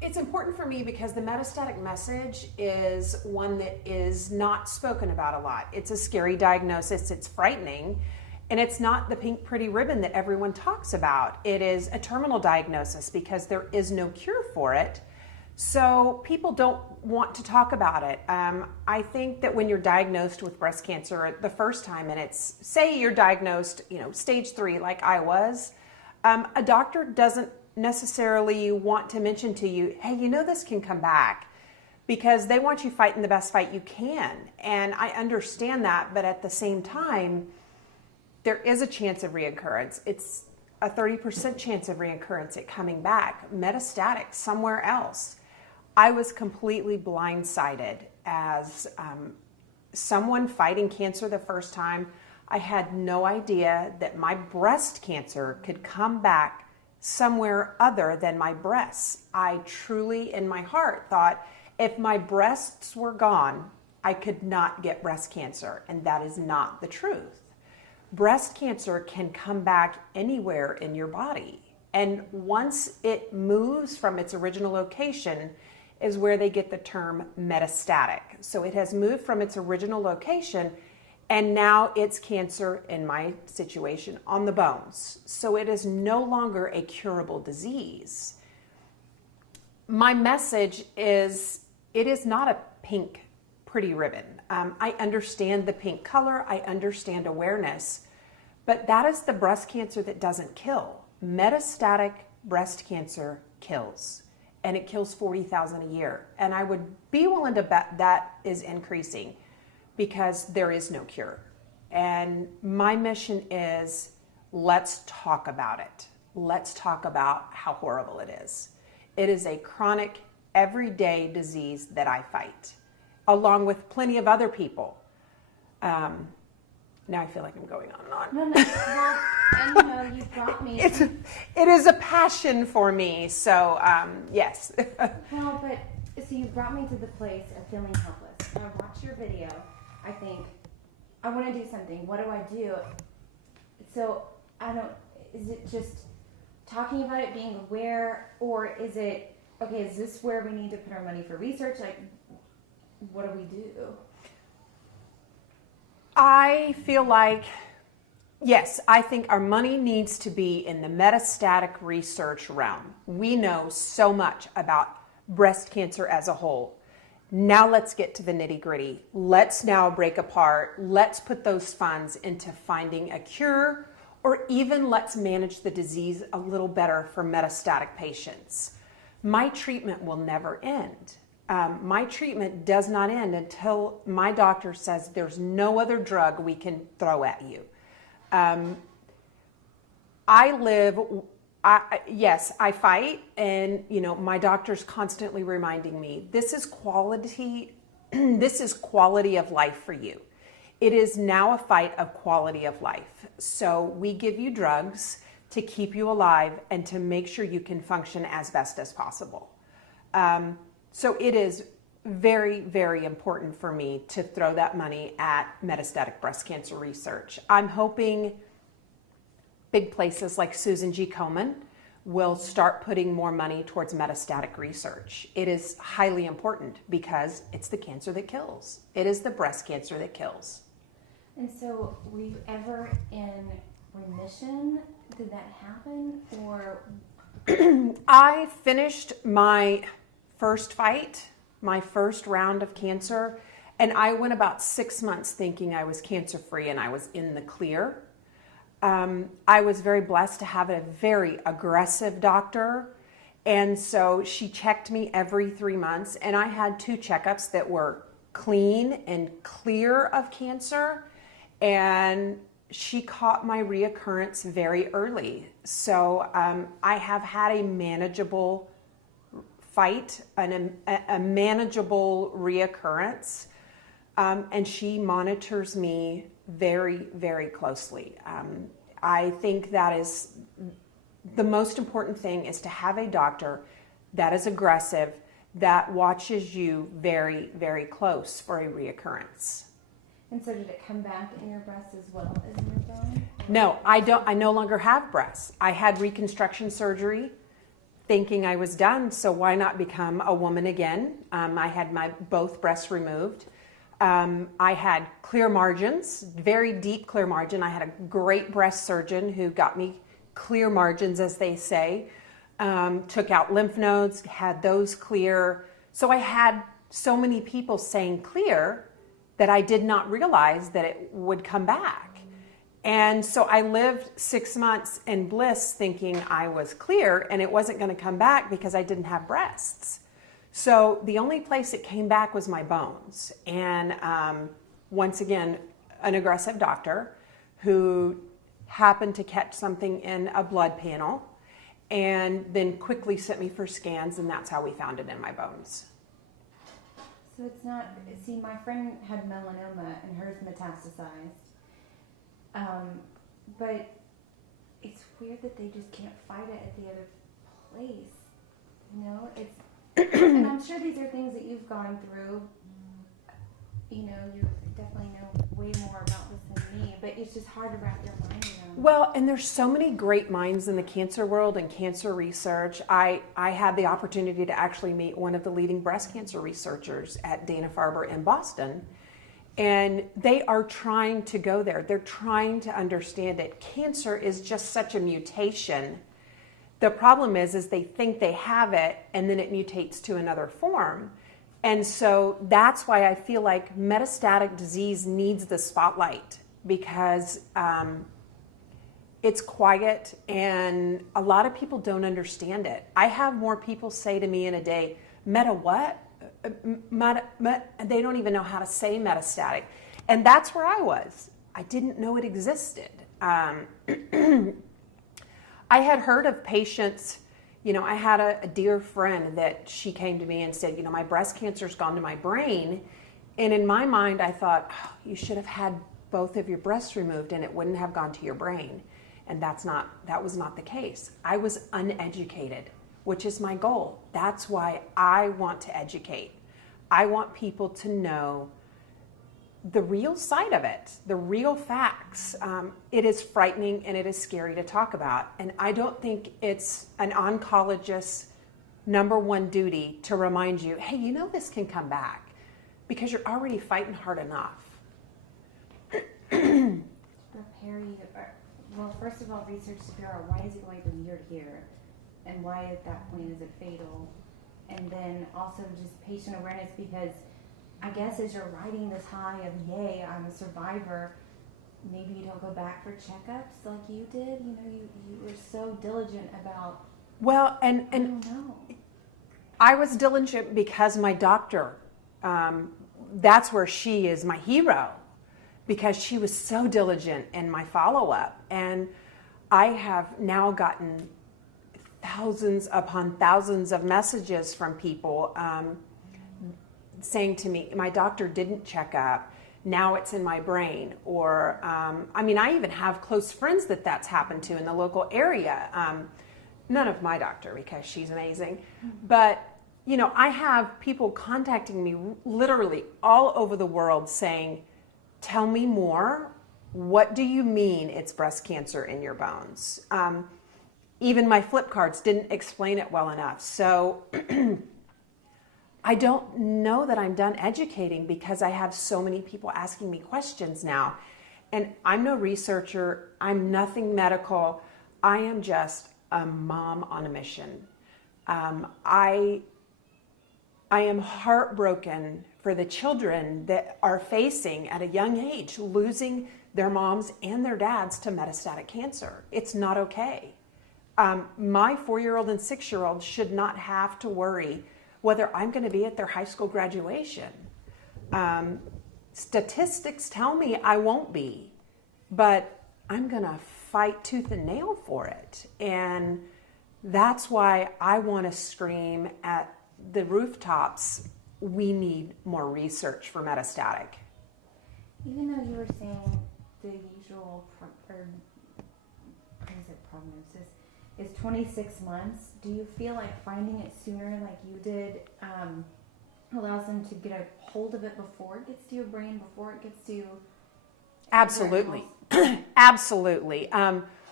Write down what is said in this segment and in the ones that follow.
It's important for me because the metastatic message is one that is not spoken about a lot. It's a scary diagnosis, it's frightening, and it's not the pink pretty ribbon that everyone talks about. It is a terminal diagnosis because there is no cure for it. So people don't want to talk about it. I think that when you're diagnosed with breast cancer the first time, and it's, say you're diagnosed, stage 3 like I was, a doctor doesn't necessarily want to mention to you, hey, this can come back, because they want you fighting the best fight you can. And I understand that, but at the same time, there is a chance of reoccurrence. It's a 30% chance of reoccurrence at coming back, metastatic somewhere else. I was completely blindsided as someone fighting cancer the first time. I had no idea that my breast cancer could come back somewhere other than my breasts. I truly, in my heart, thought if my breasts were gone, I could not get breast cancer, and that is not the truth. Breast cancer can come back anywhere in your body, and once it moves from its original location is where they get the term metastatic. So it has moved from its original location, and now it's cancer, in my situation, on the bones. So it is no longer a curable disease. My message is, it is not a pink pretty ribbon. I understand the pink color, I understand awareness, but that is the breast cancer that doesn't kill. Metastatic breast cancer kills, and it kills 40,000 a year. And I would be willing to bet that is increasing, because there is no cure. And my mission is, let's talk about it. Let's talk about how horrible it is. It is a chronic, everyday disease that I fight, along with plenty of other people. Now I feel like I'm going on and on. No, well, and you brought me. It is a passion for me, so yes. Well, but so you brought me to the place of feeling helpless. When I watch your video, I think, I want to do something. What do I do? So is it just talking about it, being aware, or is it, okay, is this where we need to put our money for research? Like, what do we do? I feel like, yes, I think our money needs to be in the metastatic research realm. We know so much about breast cancer as a whole. Now let's get to the nitty-gritty. Let's now break apart. Let's put those funds into finding a cure, or even let's manage the disease a little better for metastatic patients. My treatment will never end. My treatment does not end until my doctor says there's no other drug we can throw at you. Yes, I fight, and my doctor's constantly reminding me, this is quality of life for you. It is now a fight of quality of life. So we give you drugs to keep you alive and to make sure you can function as best as possible. So it is very, very important for me to throw that money at metastatic breast cancer research. I'm hoping big places like Susan G. Komen will start putting more money towards metastatic research. It is highly important because it's the cancer that kills. It is the breast cancer that kills. And so, were you ever in remission? Did that happen, or? I finished my first fight, my first round of cancer, and I went about 6 months thinking I was cancer-free and I was in the clear. I was very blessed to have a very aggressive doctor, and so she checked me every 3 months, and I had 2 checkups that were clean and clear of cancer, and she caught my reoccurrence very early. So I have had a manageable fight, a manageable reoccurrence, and she monitors me very, very closely. I think that is the most important thing, is to have a doctor that is aggressive, that watches you very, very close for a reoccurrence. And so did it come back in your breast as well as in your bone? No, I don't. I no longer have breasts. I had reconstruction surgery. thinking I was done, so why not become a woman again? I had my both breasts removed. I had clear margins, very deep clear margin. I had a great breast surgeon who got me clear margins, as they say. Took out lymph nodes, had those clear. So I had so many people saying clear that I did not realize that it would come back. And so I lived 6 months in bliss thinking I was clear and it wasn't going to come back because I didn't have breasts. So the only place it came back was my bones. And once again, an aggressive doctor who happened to catch something in a blood panel and then quickly sent me for scans, and that's how we found it in my bones. So it's not, see, my friend had melanoma and hers metastasized. But it's weird that they just can't fight it at the other place. You know, it's, and I'm sure these are things that you've gone through. You know, you definitely know way more about this than me, but it's just hard to wrap your mind around. Well, and there's so many great minds in the cancer world and cancer research. I had the opportunity to actually meet one of the leading breast cancer researchers at Dana-Farber in Boston. And they are trying to go there. They're trying to understand it. Cancer is just such a mutation. The problem is they think they have it and then it mutates to another form. And so that's why I feel like metastatic disease needs the spotlight, because it's quiet and a lot of people don't understand it. I have more people say to me in a day, meta what? They don't even know how to say metastatic. And that's where I was. I didn't know it existed. I had heard of patients, you know, I had a dear friend that she came to me and said, you know, my breast cancer's gone to my brain. And in my mind, I thought, oh, you should have had both of your breasts removed and it wouldn't have gone to your brain. And that was not the case. I was uneducated, which is my goal. That's why I want to educate. I want people to know the real side of it, the real facts. It is frightening and it is scary to talk about. And I don't think it's an oncologist's number one duty to remind you, hey, you know this can come back, because you're already fighting hard enough. Prepare you. Well, first of all, research to figure out why is it going from year to year, and why at that point is it fatal, and then also just patient awareness, because I guess as you're riding this high of yay, I'm a survivor, maybe you don't go back for checkups like you did. You know, you were so diligent about. Well, and I don't know. I was diligent because my doctor, that's where she is my hero, because she was so diligent in my follow-up. And I have now gotten thousands upon thousands of messages from people saying to me, my doctor didn't check up, now it's in my brain. Or, I mean, I even have close friends that that's happened to in the local area. None of my doctor, because she's amazing. But, you know, I have people contacting me literally all over the world saying, tell me more. What do you mean it's breast cancer in your bones? Even my flip cards didn't explain it well enough. So I don't know that I'm done educating, because I have so many people asking me questions now. And I'm no researcher. I'm nothing medical. I am just a mom on a mission. I am heartbroken for the children that are facing at a young age losing their moms and their dads to metastatic cancer. It's not okay. My 4-year-old and 6-year-old should not have to worry whether I'm going to be at their high school graduation. Statistics tell me I won't be, but I'm going to fight tooth and nail for it. And that's why I want to scream at the rooftops, we need more research for metastatic. Even though you were saying the usual prognosis is 26 months, do you feel like finding it sooner, like you did, allows them to get a hold of it before it gets to your brain, before it gets to... Absolutely. Absolutely.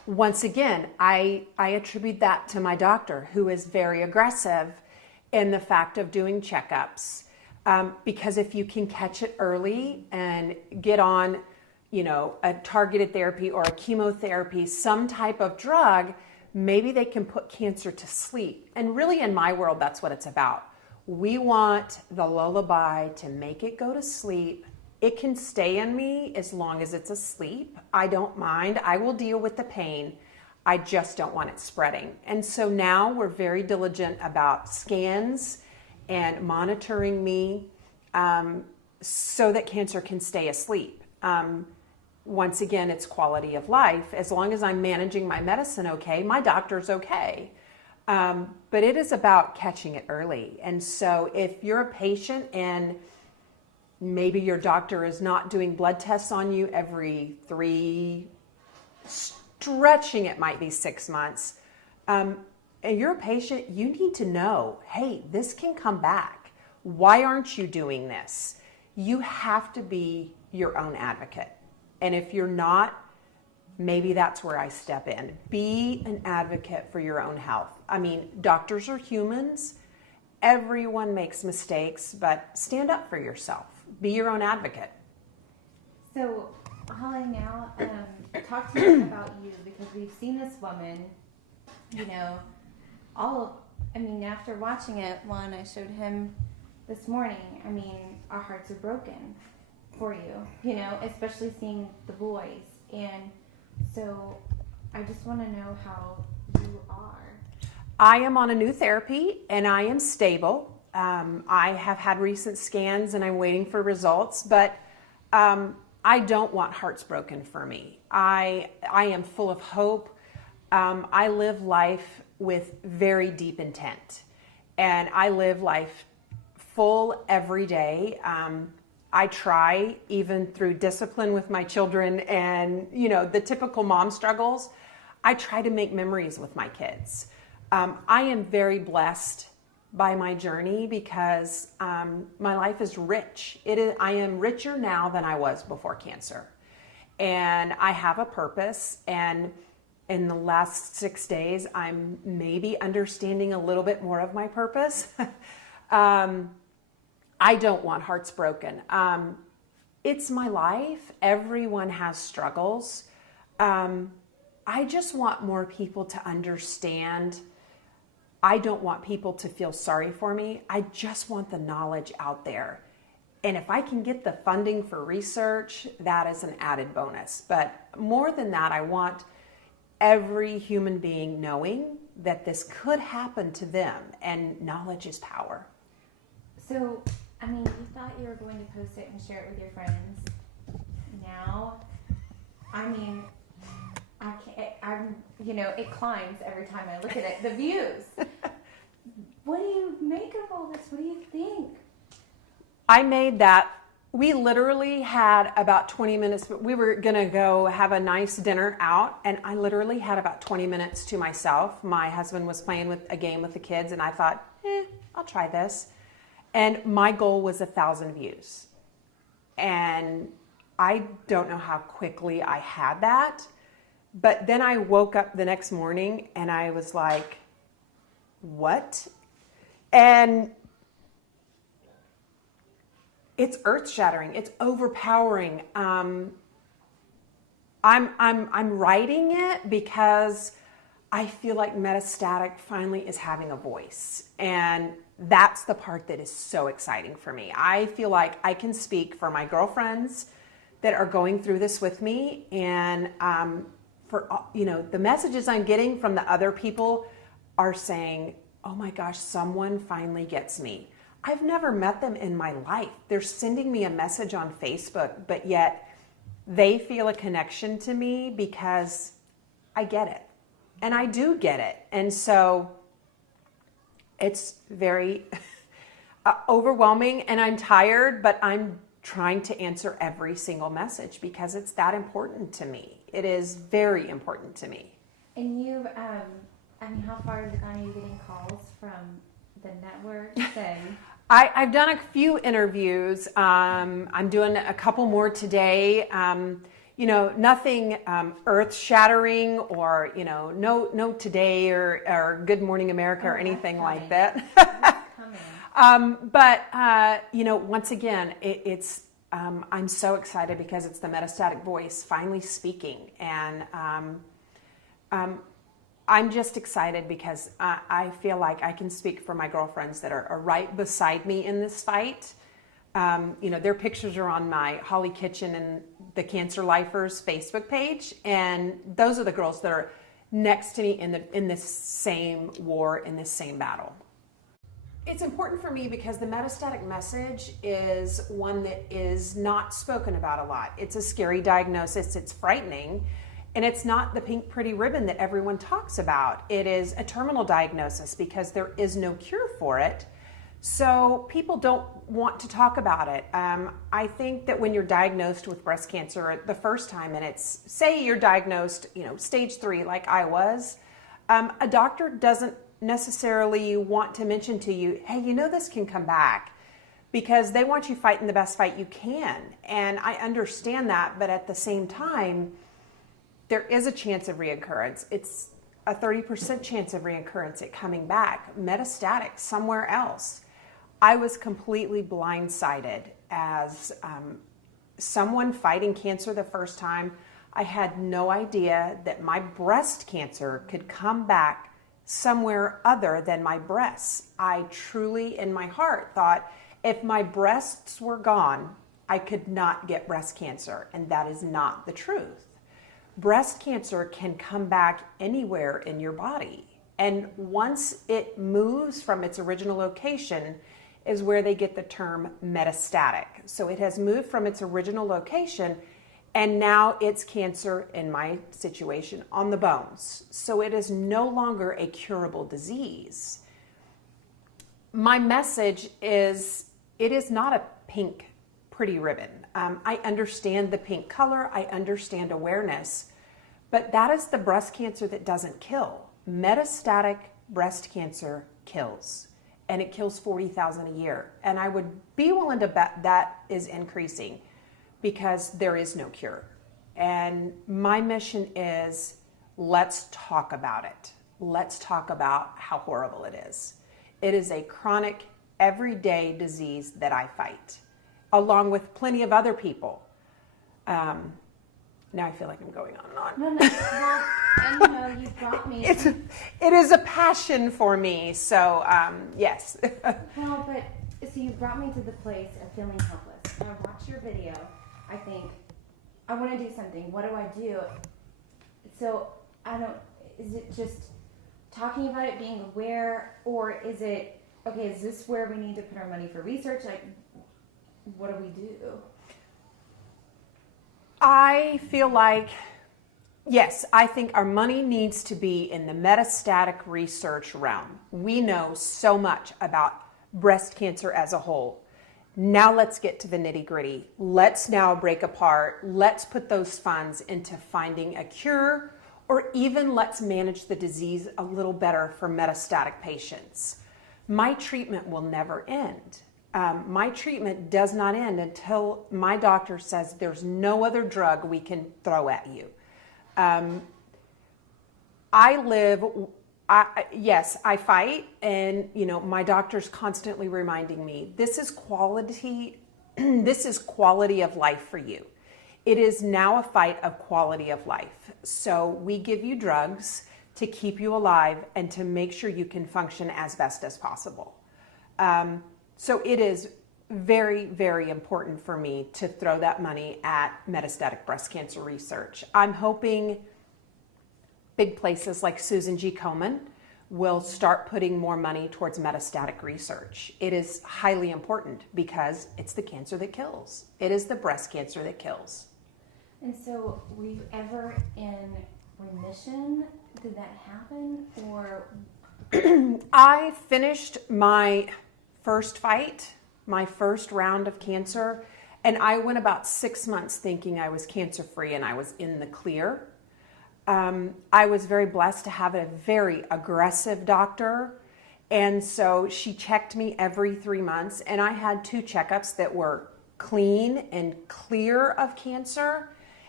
Once again, I attribute that to my doctor, who is very aggressive in the fact of doing checkups. Because if you can catch it early and get on, a targeted therapy or a chemotherapy, some type of drug, maybe they can put cancer to sleep. And really, in my world, that's what it's about. We want the lullaby to make it go to sleep. It can stay in me as long as it's asleep. I don't mind. I will deal with the pain. I just don't want it spreading. And so now we're very diligent about scans and monitoring me so that cancer can stay asleep. Once again, it's quality of life. As long as I'm managing my medicine okay, my doctor's okay. But it is about catching it early. And so if you're a patient and maybe your doctor is not doing blood tests on you every 3, stretching it might be 6 months, and you're a patient, you need to know, hey, this can come back. Why aren't you doing this? You have to be your own advocate. And if you're not, maybe that's where I step in. Be an advocate for your own health. I mean, doctors are humans. Everyone makes mistakes, but stand up for yourself. Be your own advocate. So, Holley, now talk to me about you, because we've seen this woman, after watching it, one, I showed him this morning, our hearts are broken for you, especially seeing the boys. And so I just want to know how you are. I am on a new therapy and I am stable. I have had recent scans and I'm waiting for results, but I don't want hearts broken for me. I am full of hope. I live life with very deep intent, and I live life full every day. I try, even through discipline with my children and, the typical mom struggles, I try to make memories with my kids. I am very blessed by my journey because my life is rich. I am richer now than I was before cancer. And I have a purpose, and in the last 6 days, I'm maybe understanding a little bit more of my purpose. I don't want hearts broken. It's my life. Everyone has struggles. I just want more people to understand. I don't want people to feel sorry for me. I just want the knowledge out there. And if I can get the funding for research, that is an added bonus. But more than that, I want every human being knowing that this could happen to them, and knowledge is power. So, you thought you were going to post it and share it with your friends. Now, I can't, it climbs every time I look at it, the views. What do you make of all this? What do you think? I made that. We literally had about 20 minutes. We were going to go have a nice dinner out, and I literally had about 20 minutes to myself. My husband was playing with a game with the kids, and I thought, I'll try this. And my goal was 1,000 views. And I don't know how quickly I had that. But then I woke up the next morning and I was like, what? And it's earth-shattering. It's overpowering. I'm writing it because I feel like metastatic finally is having a voice. And that's the part that is so exciting for me. I feel like I can speak for my girlfriends that are going through this with me, and for the messages I'm getting from the other people are saying, oh my gosh, someone finally gets me. I've never met them in my life. They're sending me a message on Facebook, but yet they feel a connection to me because I get it. And I do get it. And so it's very overwhelming, and I'm tired, but I'm trying to answer every single message because it's that important to me. It is very important to me. And you've, how far has it gone? Are you getting calls from the network saying? I've done a few interviews. I'm doing a couple more today. nothing earth shattering or, no Today or Good Morning America or anything like that. Once again, I'm so excited because it's the metastatic voice finally speaking. And I'm just excited because I feel like I can speak for my girlfriends that are right beside me in this fight. Their pictures are on my Holley Kitchen and the Cancer Lifers Facebook page. And those are the girls that are next to me in this same war, in this same battle. It's important for me because the metastatic message is one that is not spoken about a lot. It's a scary diagnosis. It's frightening. And it's not the pink pretty ribbon that everyone talks about. It is a terminal diagnosis because there is no cure for it. So people don't want to talk about it. I think that when you're diagnosed with breast cancer the first time, and it's, say you're diagnosed, stage 3 like I was, a doctor doesn't necessarily want to mention to you, hey, this can come back, because they want you fighting the best fight you can. And I understand that, but at the same time, there is a chance of reoccurrence. It's a 30% chance of reoccurrence at coming back, metastatic somewhere else. I was completely blindsided as someone fighting cancer the first time. I had no idea that my breast cancer could come back somewhere other than my breasts. I truly, in my heart, thought if my breasts were gone, I could not get breast cancer, and that is not the truth. Breast cancer can come back anywhere in your body. And once it moves from its original location is where they get the term metastatic. So it has moved from its original location, and now it's cancer, in my situation, on the bones. So it is no longer a curable disease. My message is, it is not a pink pretty ribbon. I understand the pink color, I understand awareness, but that is the breast cancer that doesn't kill. Metastatic breast cancer kills, and it kills 40,000 a year. And I would be willing to bet that is increasing because there is no cure. And my mission is, let's talk about it. Let's talk about how horrible it is. It is a chronic, everyday disease that I fight, along with plenty of other people. Now I feel like I'm going on and on. No. Well, and you brought me. It is a passion for me. So yes. Well, but so you brought me to the place of feeling helpless. And I watched your video. I think I want to do something. What do I do? So is it just talking about it, being aware, or is it, okay, is this where we need to put our money for research? Like, what do we do? I feel like, yes, I think our money needs to be in the metastatic research realm. We know so much about breast cancer as a whole. Now let's get to the nitty-gritty. Let's now break apart. Let's put those funds into finding a cure, or even let's manage the disease a little better for metastatic patients. My treatment will never end. My treatment does not end until my doctor says there's no other drug we can throw at you. Yes, I fight, and my doctor's constantly reminding me, this is quality of life for you. It is now a fight of quality of life. So we give you drugs to keep you alive and to make sure you can function as best as possible. So it is very, very important for me to throw that money at metastatic breast cancer research. I'm hoping big places like Susan G. Komen will start putting more money towards metastatic research. It is highly important because it's the cancer that kills. It is the breast cancer that kills. And so, were you ever in remission? Did that happen? Or I finished my first fight, my first round of cancer, and I went about 6 months thinking I was cancer-free and I was in the clear. I was very blessed to have a very aggressive doctor, and so she checked me every 3 months, and I had 2 checkups that were clean and clear of cancer,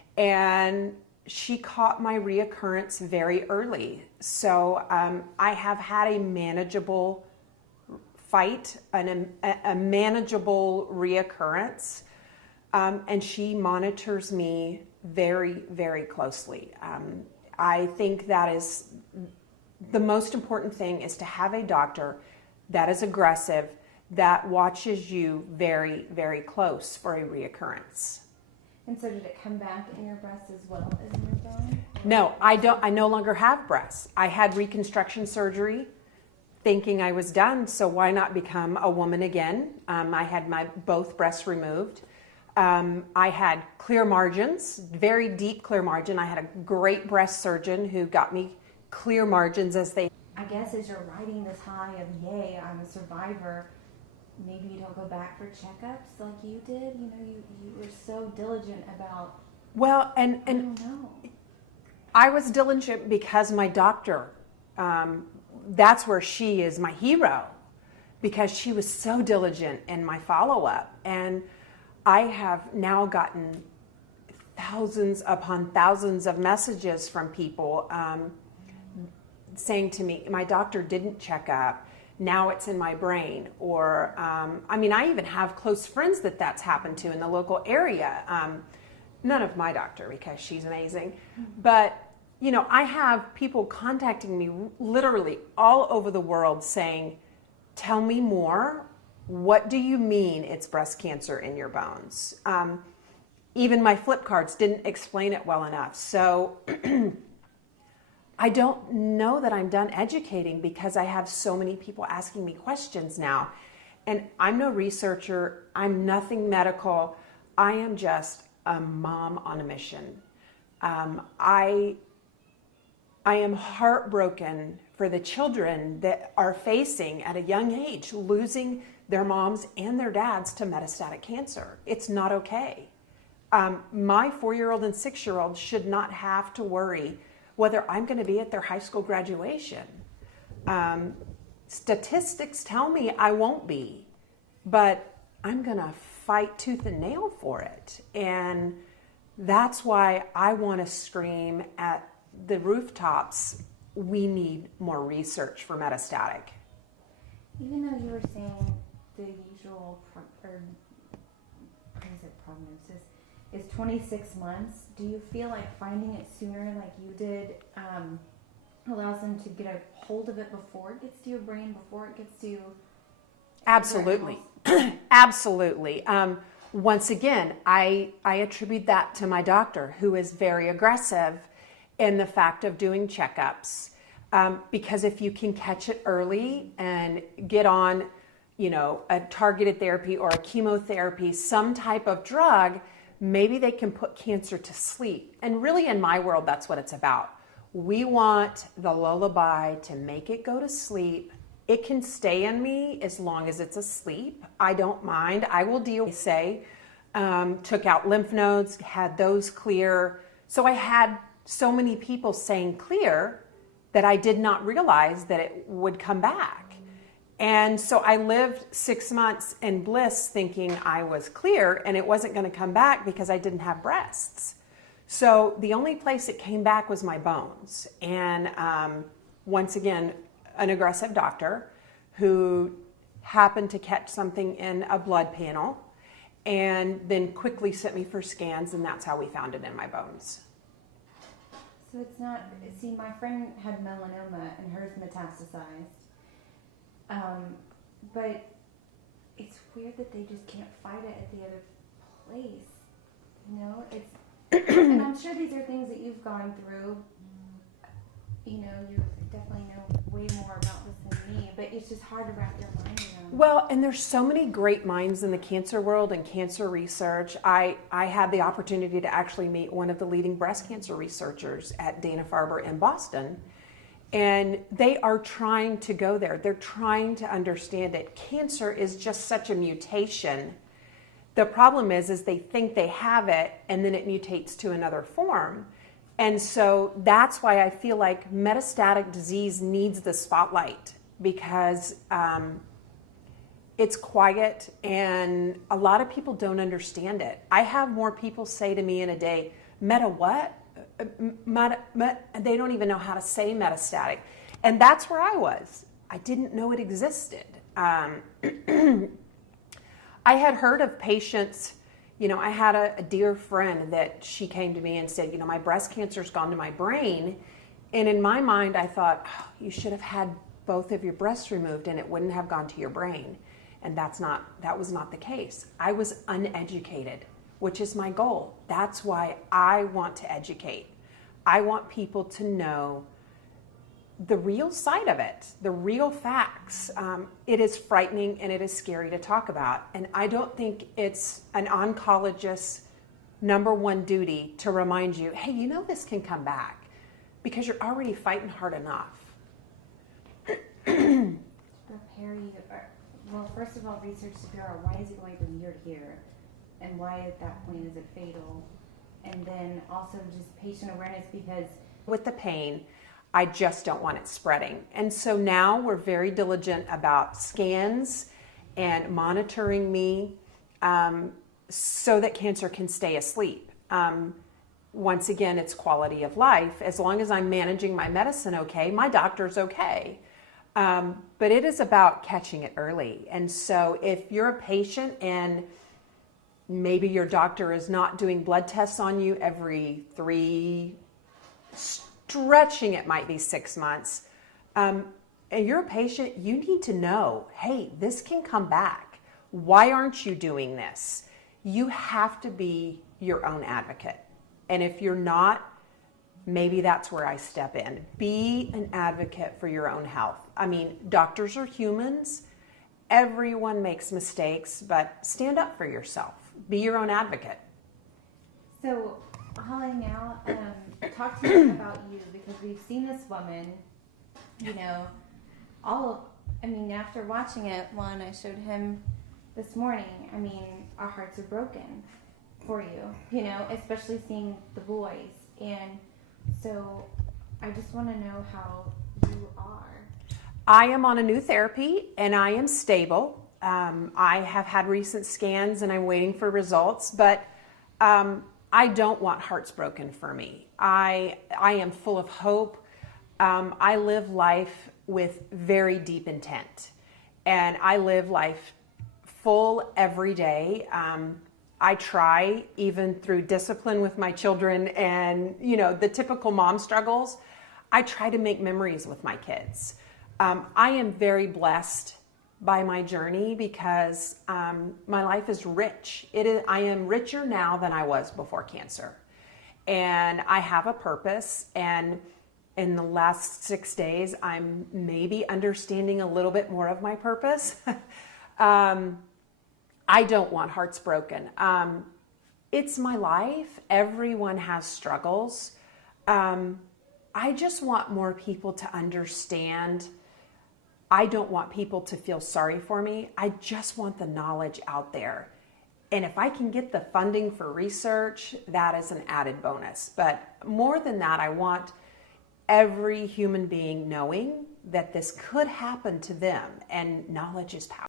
And she caught my reoccurrence very early. So I have had a manageable fight, a manageable reoccurrence. And she monitors me very, very closely. I think that is the most important thing, is to have a doctor that is aggressive, that watches you very, very close for a reoccurrence. And so did it come back in your breast as well as in your bone? No, I don't. I no longer have breasts. I had reconstruction surgery thinking I was done, so why not become a woman again? I had my both breasts removed. I had clear margins, very deep clear margin. I had a great breast surgeon who got me clear margins as they... I guess as you're riding this high of, yay, I'm a survivor, maybe you don't go back for checkups like you did. You know, you were so diligent about... Well, I don't know. I was diligent because my doctor, that's where she is my hero, because she was so diligent in my follow-up. And I have now gotten thousands upon thousands of messages from people saying to me, my doctor didn't check up, now it's in my brain. Or, I mean, I even have close friends that that's happened to in the local area. None of my doctor, because she's amazing. But, you know, I have people contacting me literally all over the world saying, tell me more. What do you mean it's breast cancer in your bones? Even my flip cards didn't explain it well enough. So I don't know that I'm done educating, because I have so many people asking me questions now. And I'm no researcher. I'm nothing medical. I am just a mom on a mission. I am heartbroken for the children that are facing at a young age losing their moms and their dads to metastatic cancer. It's not okay. My 4-year-old and 6-year-old should not have to worry whether I'm going to be at their high school graduation. Statistics tell me I won't be, but I'm going to fight tooth and nail for it. And that's why I want to scream at the rooftops, we need more research for metastatic. Even though you were saying the usual prognosis is 26 months, do you feel like finding it sooner, like you did, allows them to get a hold of it before it gets to your brain, before it gets to... Absolutely. Absolutely. Once again, I attribute that to my doctor, who is very aggressive in the fact of doing checkups. Because if you can catch it early and get on, you know, a targeted therapy or a chemotherapy, some type of drug, maybe they can put cancer to sleep. And really, in my world, that's what it's about. We want the lullaby to make it go to sleep. It can stay in me as long as it's asleep. I don't mind. I will deal, say, took out lymph nodes, had those clear. So I had so many people saying clear that I did not realize that it would come back. And so I lived 6 months in bliss thinking I was clear and it wasn't going to come back because I didn't have breasts. So the only place it came back was my bones. And once again, an aggressive doctor who happened to catch something in a blood panel and then quickly sent me for scans, and that's how we found it in my bones. So it's not, see, my friend had melanoma and hers metastasized. But it's weird that they just can't fight it at the other place. You know, it's, and I'm sure these are things that you've gone through. You know, you definitely know way more about this than me, but it's just hard to wrap your mind around. Well, and there's so many great minds in the cancer world and cancer research. I had the opportunity to actually meet one of the leading breast cancer researchers at Dana-Farber in Boston, and they are trying to go there. They're trying to understand it. Cancer is just such a mutation. The problem is they think they have it, and then it mutates to another form. And so that's why I feel like metastatic disease needs the spotlight, because it's quiet and a lot of people don't understand it. I have more people say to me in a day, Meta what? They don't even know how to say metastatic. And that's where I was. I didn't know it existed. I had heard of patients, I had a dear friend that she came to me and said, my breast cancer's gone to my brain. And in my mind, I thought, oh, you should have had both of your breasts removed and it wouldn't have gone to your brain. And that was not the case. I was uneducated, which is my goal. That's why I want to educate. I want people to know the real side of it, the real facts. It is frightening and it is scary to talk about. And I don't think it's an oncologist's number one duty to remind you, hey, this can come back, because you're already fighting hard enough. Prepare you. Well, first of all, research to figure out why is it going from year to year, and why at that point is it fatal, and then also just patient awareness, because with the pain, I just don't want it spreading. And so now we're very diligent about scans and monitoring me so that cancer can stay asleep. Once again, it's quality of life. As long as I'm managing my medicine okay, my doctor's okay. But it is about catching it early. And so if you're a patient and maybe your doctor is not doing blood tests on you every 3, stretching it might be 6 months, and you're a patient, you need to know, hey, this can come back. Why aren't you doing this? You have to be your own advocate. And if you're not, maybe that's where I step in. Be an advocate for your own health. I mean, doctors are humans. Everyone makes mistakes, but stand up for yourself. Be your own advocate. So, Holley, now talk to me about you, because we've seen this woman, after watching it, one, I showed him this morning, our hearts are broken for you, especially seeing the boys. And so I just want to know how you are. I am on a new therapy and I am stable. I have had recent scans and I'm waiting for results, but I don't want hearts broken for me. I am full of hope. I live life with very deep intent, and I live life full every day. I try, even through discipline with my children and, the typical mom struggles, I try to make memories with my kids. I am very blessed by my journey because my life is rich. I am richer now than I was before cancer. And I have a purpose, and in the last 6 days, I'm maybe understanding a little bit more of my purpose. I don't want hearts broken. It's my life. Everyone has struggles. I just want more people to understand. I don't want people to feel sorry for me. I just want the knowledge out there. And if I can get the funding for research, that is an added bonus. But more than that, I want every human being knowing that this could happen to them, and knowledge is power.